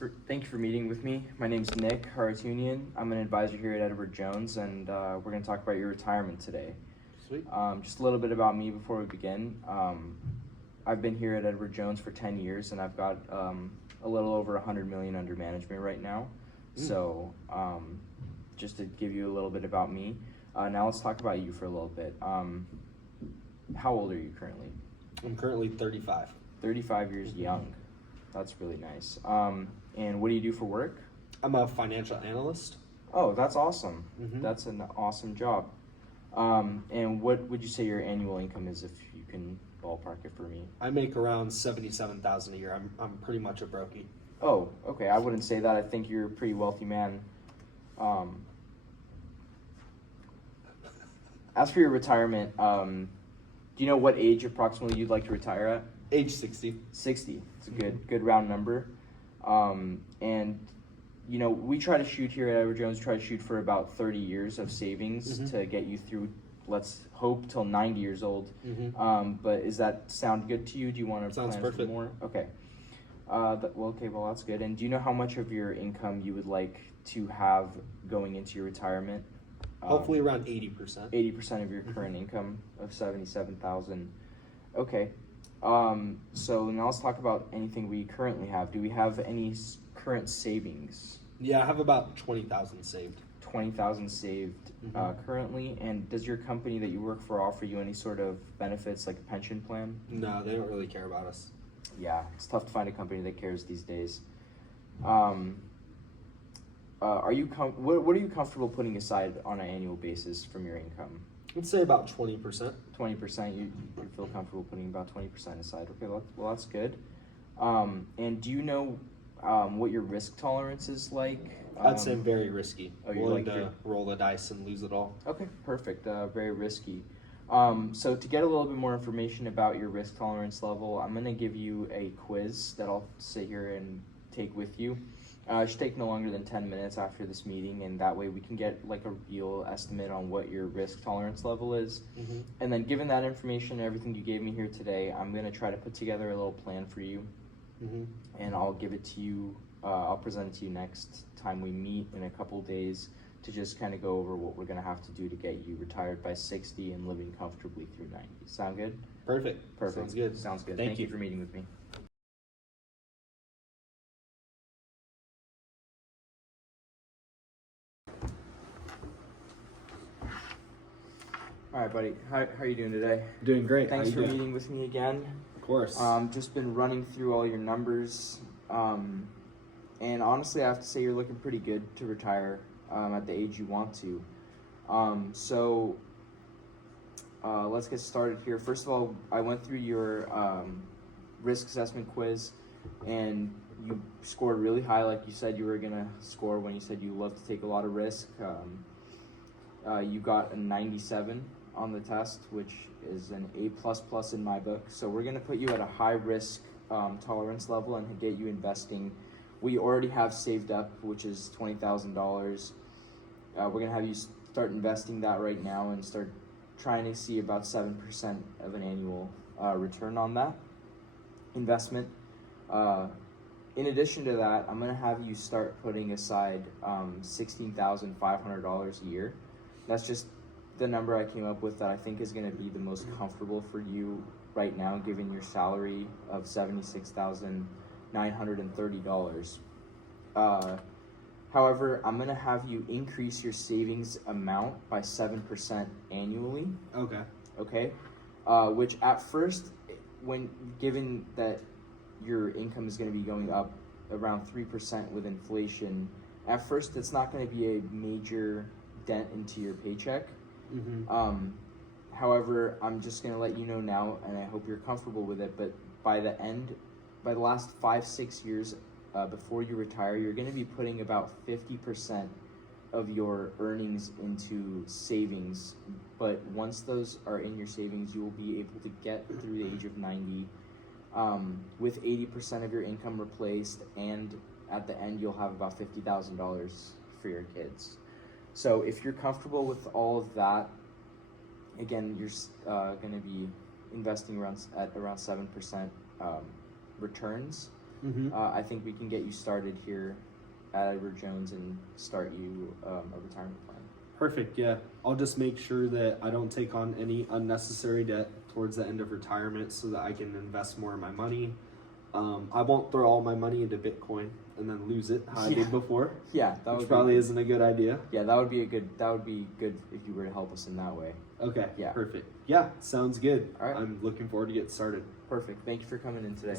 Thank you for meeting with me. My name's Nick Haroutiounian. I'm an advisor here at Edward Jones, and we're going to talk about your retirement today. Sweet. Just a little bit about me before we begin. I've been here at Edward Jones for 10 years, and I've got a little over 100 million under management right now. So just to give you a little bit about me. Now let's talk about you for a little bit. How old are you currently? I'm currently 35. 35 years young. That's really nice. And what do you do for work? I'm a financial analyst. Oh, that's awesome. Mhm. That's an awesome job. And what would you say your annual income is, if you can ballpark it for me? I make around 77,000 a year. I'm pretty much a brokey. Oh, okay. I wouldn't say that. I think you're a pretty wealthy man. As for your retirement, do you know what age approximately you'd like to retire at? Age 60. 60. It's a good round number. And you know, we try to shoot here at Edward Jones, try to shoot for about 30 years of savings to get you through, let's hope, till 90 years old. But does that sound good to you? Do you want to Sounds plan perfect. for more? Okay. Well, that's good. And do you know how much of your income you would like to have going into your retirement? Hopefully around 80%. 80% of your current income of 77,000. Okay. So now let's talk about anything we currently have. Do we have any current savings? Yeah, I have about 20,000 saved. 20,000 saved currently. And does your company that you work for offer you any sort of benefits, like a pension plan? No, they don't really care about us. Yeah, it's tough to find a company that cares these days. Are you what are you comfortable putting aside on an annual basis from your income? I'd say about 20%. 20%. You feel comfortable putting about 20% aside. Okay, well that's good. And do you know what your risk tolerance is like? I'd say I'm very risky. Oh, you're willing like to roll the dice and lose it all. Okay, perfect. Very risky. So to get a little bit more information about your risk tolerance level, I'm going to give you a quiz that I'll sit here and take with you. It should take no longer than 10 minutes after this meeting, and that way we can get like a real estimate on what your risk tolerance level is. And then given that information and everything you gave me here today, I'm going to try to put together a little plan for you, and I'll give it to you. I'll present it to you next time we meet in a couple days to just kind of go over what we're going to have to do to get you retired by 60 and living comfortably through 90. Sound good? Perfect. Perfect. Sounds good. Sounds good. Thank you for meeting with me. All right, buddy. How are you doing today? Doing great. Thanks for meeting with me again. Of course. Just been running through all your numbers, and honestly, I have to say you're looking pretty good to retire at the age you want to. Let's get started here. First of all, I went through your risk assessment quiz, and you scored really high, like you said you were gonna score when you said you love to take a lot of risk. You got a 97 on the test, which is an A++ in my book. So we're gonna put you at a high risk tolerance level and get you investing. We already have saved up, which is $20,000. We're gonna have you start investing that right now and start trying to see about 7% of an annual return on that investment. In addition to that, I'm gonna have you start putting aside $16,500 a year. That's just the number I came up with that I think is gonna be the most comfortable for you right now, given your salary of $76,930. However, I'm gonna have you increase your savings amount by 7% annually. Okay. Which at first, given that your income is gonna be going up around 3% with inflation, at first it's not gonna be a major dent into your paycheck. However, I'm just gonna let you know now, and I hope you're comfortable with it, but by the last 5-6 years before you retire, you're gonna be putting about 50% of your earnings into savings. But once those are in your savings, you will be able to get through the age of 90 with 80% of your income replaced, and at the end you'll have about $50,000 for your kids. So if you're comfortable with all of that, again, you're going to be investing at around 7% returns. I think we can get you started here at Edward Jones and start you a retirement plan. Perfect. Yeah, I'll just make sure that I don't take on any unnecessary debt towards the end of retirement, so that I can invest more of my money. I won't throw all my money into Bitcoin and then lose it how I did before. Yeah, that which would probably isn't a good idea. Yeah, that would be good if you were to help us in that way. Okay. Yeah. Perfect. Yeah, sounds good. All right. I'm looking forward to getting started. Perfect. Thank you for coming in today.